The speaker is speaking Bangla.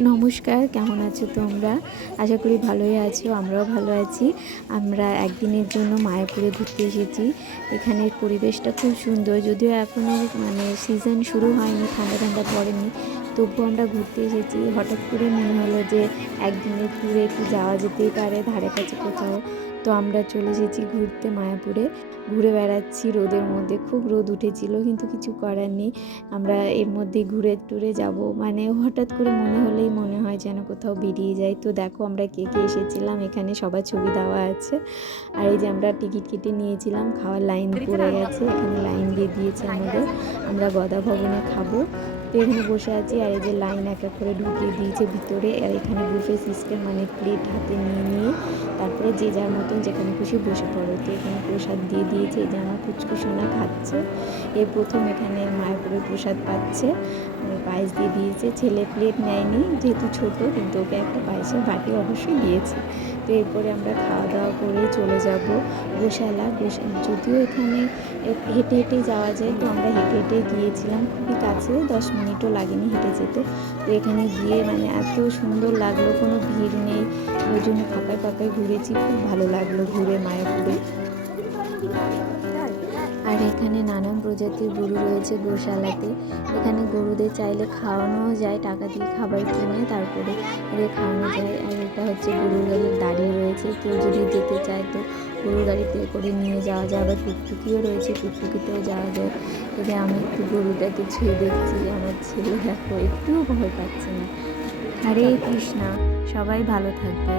নমস্কার, কেমন আছো তোমরা? আশা করি ভালোই আছো, আমরাও ভালো আছি। আমরা একদিনের জন্য মায়াপুরে ঘুরতে এসেছি। এখানের পরিবেশটা খুব সুন্দর, যদিও এখনও সিজন শুরু হয়নি, ঠান্ডা ঠান্ডা পড়েনি, তবুও আমরা ঘুরতে এসেছি। হঠাৎ করে মনে হলো যে একদিনের ট্যুরে একটু যাওয়া যেতেই পারে ধারে কাছে কোথাও। তো আমরা চলে এসেছি ঘুরতে মায়াপুরে। ঘুরে বেড়াচ্ছি রোদের মধ্যে, খুব রোদ উঠেছিল কিন্তু কিছু করার নেই। আমরা এর মধ্যে ঘুরে টুরে যাব, হঠাৎ করে মনে হয় যেন কোথাও বেরিয়ে যাই। তো দেখো আমরা কে কে এসেছিলাম, এখানে সবার ছবি দেওয়া আছে। আর এই যে আমরা টিকিট কেটে নিয়েছিলাম, খাওয়ার লাইন পড়ে গেছে, এখানে লাইন দিয়ে দিয়েছে আমাদের। আমরা গদা ভবনে খাবো, তো এখানে বসে আছি। আর এই যে লাইন এক এক করে ঢুকিয়ে দিয়েছে ভিতরে। আর এখানে বুফে সিস্টেম, প্লেট হাতে নিয়ে তারপরে যে যার মতন যেখানে খুশি বসে পড়ো। তো এখানে প্রসাদ দিয়ে দিয়েছে, এই যে আমার কুচকুসোনা খাচ্ছে, এই প্রথম এখানে মায়াপুরের প্রসাদ পাচ্ছে। পায়েস দিয়ে দিয়েছে, ছেলে প্লেট নেয়নি যেহেতু ছোট, কিন্তু ওকে একটা পায়েসের বাটি অবশ্যই দিয়েছে। তো এরপরে আমরা খাওয়া দাওয়া করে চলে যাব গোশালা। যদিও এখানে হেঁটে হেঁটে যাওয়া যায়, তো আমরা হেঁটে হেঁটে গিয়েছিলাম, খুবই কাছে, 10 মিনিটও লাগেনি হেঁটে যেতে। তো এখানে গিয়ে এত সুন্দর লাগলো, কোনো ভিড় নেই, ওই জন্য ফাঁকায় ফাঁকায় ঘুরেছি, খুব ভালো লাগলো ঘুরে মায়াপুরে। আর এখানে নানান প্রজাতির গরু রয়েছে গোশালাতে। এখানে গরুদের চাইলে খাওয়ানোও যায়, টাকা দিয়ে খাবার কিনে তারপরে এদের খাওয়ানো যায়। আর এটা হচ্ছে গরুর গাড়ির দাঁড়িয়ে রয়েছে, কেউ যদি যেতে চায় তো গরুর গাড়িতে করে নিয়ে যাওয়া যায়। আবার টুকটুকিও রয়েছে, টুকটুকিতেও যাওয়া যায়। এবার আমি একটু গরুটাকে ছুঁয়ে দেখছি, আমার ছেলে দেখো একটুও ভয় পাচ্ছে না। হরে কৃষ্ণা, সবাই ভালো থাকবে।